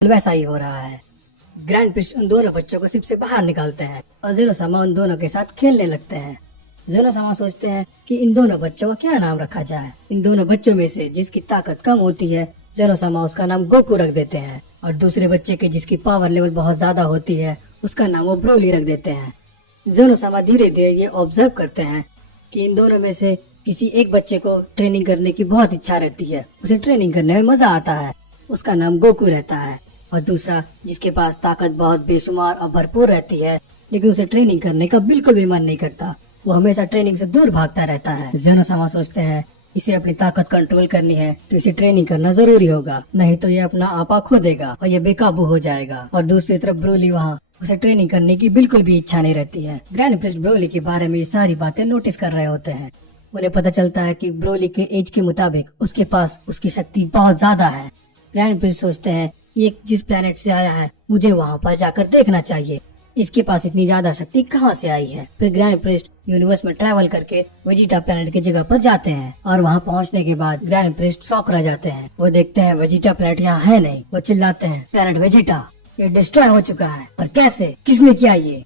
वैसा ही हो रहा है। ग्रैंड प्रिस्ट उन दोनों बच्चों को शिप से बाहर निकालते हैं और जेनोसामा उन दोनों के साथ खेलने लगते हैं। जेनोसामा सोचते हैं कि इन दोनों बच्चों का क्या नाम रखा जाए। इन दोनों बच्चों में से जिसकी ताकत कम होती है, जेनोसामा उसका नाम गोकू रख देते हैं, और दूसरे बच्चे के जिसकी पावर लेवल बहुत ज्यादा होती है, उसका नाम वो ब्रोली रख देते हैं। जेनोसामा धीरे धीरे ये ऑब्जर्व करते हैं कि इन दोनों में से किसी एक बच्चे को ट्रेनिंग करने की बहुत इच्छा रहती है, उसे ट्रेनिंग करने में मजा आता है, उसका नाम गोकू रहता है। और दूसरा जिसके पास ताकत बहुत बेशुमार और भरपूर रहती है, लेकिन उसे ट्रेनिंग करने का बिल्कुल भी मन नहीं करता, वो हमेशा ट्रेनिंग से दूर भागता रहता है। जेनोसामा सोचते हैं इसे अपनी ताकत कंट्रोल करनी है तो इसे ट्रेनिंग करना जरूरी होगा, नहीं तो ये अपना आपा खो देगा और ये बेकाबू हो जाएगा। और दूसरी तरफ ब्रोली वहाँ उसे ट्रेनिंग करने की बिल्कुल भी इच्छा नहीं रहती है। ग्रैंड प्रिस्ट ब्रोली के बारे में ये सारी बातें नोटिस कर रहे होते हैं। उन्हें पता चलता है कि ब्रोली के एज के मुताबिक उसके पास उसकी शक्ति बहुत ज्यादा है। ग्रैंड प्रिस्ट सोचते हैं ये जिस प्लेनेट से आया है मुझे वहाँ पर जाकर देखना चाहिए, इसके पास इतनी ज्यादा शक्ति कहाँ से आई है। फिर ग्रैंड प्रिस्ट यूनिवर्स में ट्रैवल करके वेजिटा प्लेनेट की जगह पर जाते हैं और वहाँ पहुँचने के बाद ग्रैंड प्रिस्ट शॉक रह जाते हैं। वो देखते हैं वेजिटा प्लेनेट यहाँ है नहीं। वो चिल्लाते हैं प्लेनेट वेजिटा ये डिस्ट्रॉय हो चुका है, पर कैसे, किसने किया ये।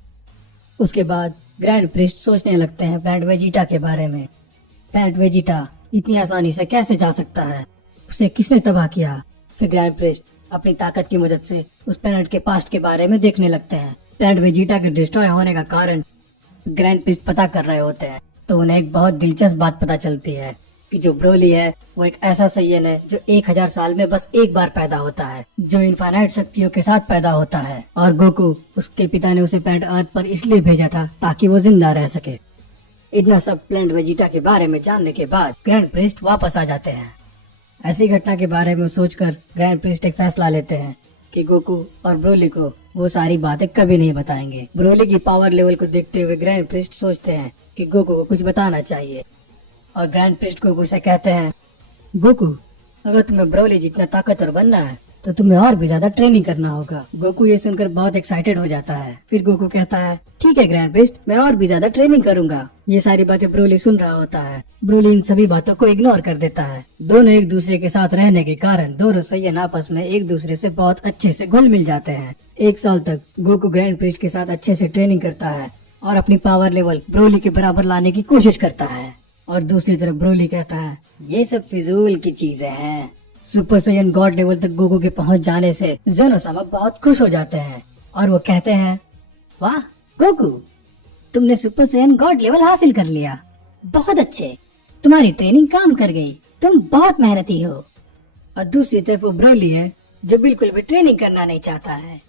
उसके बाद ग्रैंड प्रिस्ट सोचने लगते हैं प्लेनेट वेजिटा के बारे में। प्लेनेट वेजिटा इतनी आसानी से कैसे जा सकता है, उसे किसने तबाह किया। फिर ग्रैंड प्रिस्ट अपनी ताकत की मदद से उस प्लेनेट के पास्ट के बारे में देखने लगते हैं। प्लेनेट वेजिटा के डिस्ट्रॉय होने का कारण ग्रैंड प्रिस्ट पता कर रहे होते हैं, तो उन्हें एक बहुत दिलचस्प बात पता चलती है कि जो ब्रोली है वो एक ऐसा सैयन है जो 1000 साल में बस एक बार पैदा होता है, जो इनफाइनाइट शक्तियों के साथ पैदा होता है। और गोकू उसके पिता ने उसे प्लेनेट अर्थ पर इसलिए भेजा था ताकि वो जिंदा रह सके। इतना सब प्लेनेट वेजिटा के बारे में जानने के बाद ग्रैंड प्रिस्ट वापस आ जाते हैं। ऐसी घटना के बारे में सोचकर ग्रैंड प्रिस्ट एक फैसला लेते हैं कि गोकू और ब्रोली को वो सारी बातें कभी नहीं बताएंगे। ब्रोली की पावर लेवल को देखते हुए ग्रैंड प्रिस्ट सोचते हैं कि गोकू को कुछ बताना चाहिए, और ग्रैंड प्रिस्ट गोकू से कहते हैं गोकू अगर तुम्हें ब्रोली जितना ताकतवर बनना है तो तुम्हें और भी ज्यादा ट्रेनिंग करना होगा। गोकू ये सुनकर बहुत एक्साइटेड हो जाता है। फिर गोकू कहता है ठीक है ग्रैंड प्रिस्ट, मैं और भी ज्यादा ट्रेनिंग करूंगा। ये सारी बातें ब्रोली सुन रहा होता है। ब्रोली इन सभी बातों को इग्नोर कर देता है। दोनों एक दूसरे के साथ रहने के कारण दोनों सैयन आपस में एक दूसरे से बहुत अच्छे से घुल मिल जाते हैं। 1 साल तक गोकू ग्रैंड प्रिस्ट के साथ अच्छे से ट्रेनिंग करता है और अपनी पावर लेवल ब्रोली के बराबर लाने की कोशिश करता है। और दूसरी तरफ ब्रोली कहता है ये सब फिजूल की चीजें हैं। सुपर सैयन गॉड लेवल तक गोकू के पहुंच जाने से जेनोसामा बहुत खुश हो जाते हैं और वो कहते हैं वाह गोकू, तुमने सुपर सैयन गॉड लेवल हासिल कर लिया, बहुत अच्छे, तुम्हारी ट्रेनिंग काम कर गई, तुम बहुत मेहनती हो। और दूसरी तरफ वो ब्रोली है जो बिल्कुल भी ट्रेनिंग करना नहीं चाहता है।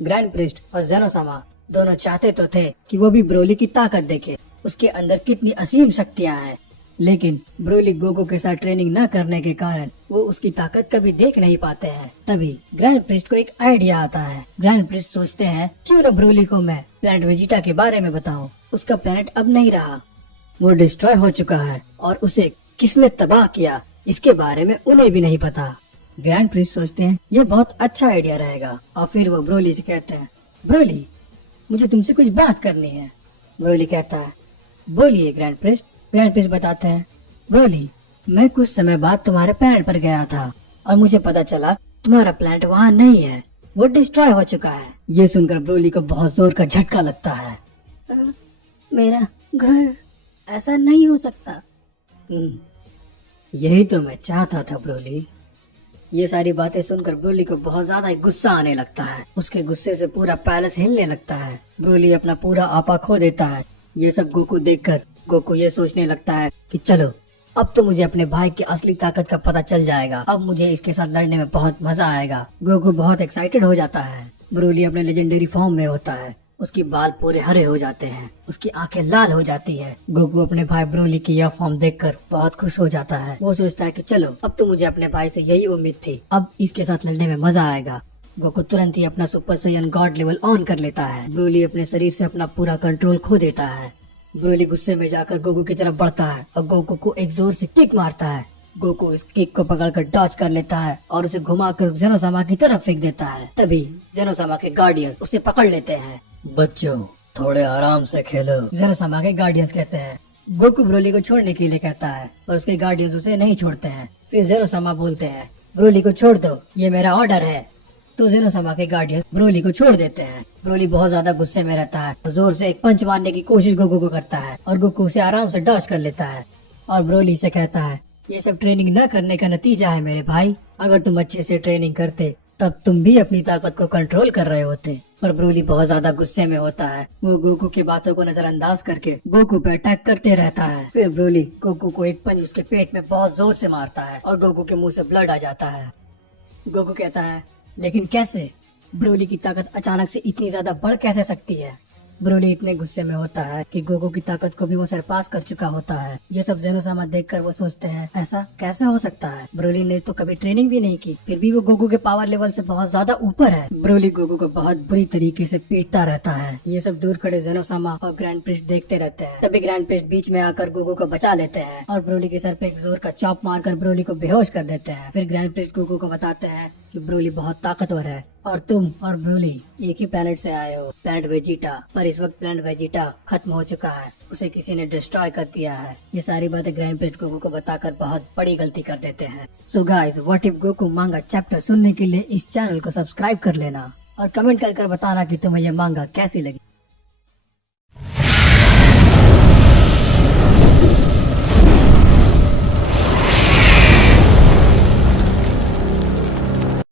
ग्रैंड प्रिस्ट और जेनोसामा दोनों चाहते तो थे कि वो भी ब्रोली की ताकत देखे, उसके अंदर कितनी असीम शक्तियां हैं, लेकिन ब्रोली गोकू के साथ ट्रेनिंग न करने के कारण वो उसकी ताकत कभी देख नहीं पाते हैं। तभी ग्रैंड प्रिस्ट को एक आइडिया आता है। ग्रैंड प्रिस्ट सोचते हैं क्यों न ब्रोली को मैं प्लेनेट वेजिटा के बारे में बताऊं। उसका प्लेनेट अब नहीं रहा, वो डिस्ट्रॉय हो चुका है और उसे किसने तबाह किया इसके बारे में उन्हें भी नहीं पता। ग्रैंड प्रिस्ट सोचते हैं ये बहुत अच्छा आइडिया रहेगा, और फिर वो ब्रोली से कहते हैं ब्रोली मुझे तुमसे कुछ बात करनी है। ब्रोली कहता है बोलिए ग्रैंड प्रिस्ट। ग्रैंड प्रिस्ट बताते हैं ब्रोली मैं कुछ समय बाद तुम्हारे प्लेनेट पर गया था और मुझे पता चला तुम्हारा प्लेनेट वहाँ नहीं है, वो डिस्ट्रॉय हो चुका है। ये सुनकर ब्रोली को बहुत जोर का झटका लगता है। मेरा घर, ऐसा नहीं हो सकता। यही तो मैं चाहता था ब्रोली। ये सारी बातें सुनकर ब्रोली को बहुत ज्यादा गुस्सा आने लगता है। उसके गुस्से से पूरा पैलेस हिलने लगता है। ब्रोली अपना पूरा आपा खो देता है। ये सब गोकू देखकर गोकू ये सोचने लगता है कि चलो अब तो मुझे अपने भाई की असली ताकत का पता चल जाएगा, अब मुझे इसके साथ लड़ने में बहुत मजा आएगा। गोकू बहुत एक्साइटेड हो जाता है। ब्रोली अपने लेजेंडरी फॉर्म में होता है, उसके बाल पूरे हरे हो जाते हैं, उसकी आंखें लाल हो जाती है। गोकू अपने भाई ब्रोली की यह फॉर्म देखकर बहुत खुश हो जाता है। वो सोचता है कि चलो अब तो मुझे अपने भाई से यही उम्मीद थी, अब इसके साथ लड़ने में मजा आएगा। गोकू तुरंत ही अपना super Saiyan God level on कर लेता है। ब्रोली अपने शरीर से अपना पूरा कंट्रोल खो देता है। ब्रोली गुस्से में जाकर गोकू की तरफ बढ़ता है और गोकू को एक जोर से किक मारता है। गोकू इस किक को पकड़कर डॉच कर लेता है और उसे घुमाकर जेनोसामा की तरफ फेंक देता है। तभी जेनोसामा के गार्डियंस उसे पकड़ लेते हैं। बच्चों थोड़े आराम से खेलो, जेनोसामा के गार्डियंस कहते हैं। गोकू ब्रोली को छोड़ने के लिए कहता है और उसके गार्डियंस उसे नहीं छोड़ते हैं। फिर जेनोसामा बोलते हैं ब्रोली को छोड़ दो, ये मेरा ऑर्डर है। तो जेनोसामा के गार्डियन ब्रोली को छोड़ देते हैं। ब्रोली बहुत ज्यादा गुस्से में रहता है, तो जोर से एक पंच मारने की कोशिश गोकू को करता है और गोकू उसे आराम से डॉज कर लेता है। और ब्रोली से कहता है, ये सब ट्रेनिंग न करने का नतीजा है मेरे भाई। अगर तुम अच्छे से ट्रेनिंग करते तब तुम भी अपनी ताकत को कंट्रोल कर रहे होते। पर ब्रोली बहुत ज्यादा गुस्से में होता है। वो गोकू की बातों को नजरअंदाज करके गोकू पे अटैक करते रहता है। फिर ब्रोली गोकू को एक पंच उसके पेट में बहुत जोर से मारता है और गोकू के मुंह से ब्लड आ जाता है। गोकू कहता है, लेकिन कैसे? ब्रोली की ताकत अचानक से इतनी ज्यादा बढ़ कैसे सकती है? ब्रोली इतने गुस्से में होता है कि गोकू की ताकत को भी वो सरपास कर चुका होता है। ये सब जेनोसामा देखकर वो सोचते हैं, ऐसा कैसे हो सकता है? ब्रोली ने तो कभी ट्रेनिंग भी नहीं की, फिर भी वो गोकू के पावर लेवल से बहुत ज्यादा ऊपर है। ब्रोली गोकू को बहुत बुरी तरीके से पीटता रहता है। ये सब दूर खड़े जेनोसामा और ग्रैंड प्रिस्ट देखते रहते हैं। तभी ग्रैंड प्रिस्ट बीच में आकर गोकू को बचा लेते हैं और ब्रोली के सर पे एक जोर का चॉप मारकर ब्रोली को बेहोश कर देते हैं। फिर ग्रैंड प्रिस्ट गोकू को बताते हैं कि ब्रोली बहुत ताकतवर है और तुम और ब्रोली एक ही प्लेनेट से आए हो, प्लेनेट वेजिटा। पर इस वक्त प्लेनेट वेजिटा खत्म हो चुका है, उसे किसी ने डिस्ट्रॉय कर दिया है। ये सारी बातें ग्रैंड प्रिस्ट गोकू को बताकर बहुत बड़ी गलती कर देते हैं। So guys, what if Goku मांगा चैप्टर सुनने के लिए इस चैनल को सब्सक्राइब कर लेना और कमेंट कर बताना कि तुम्हें ये मांगा कैसी लगी।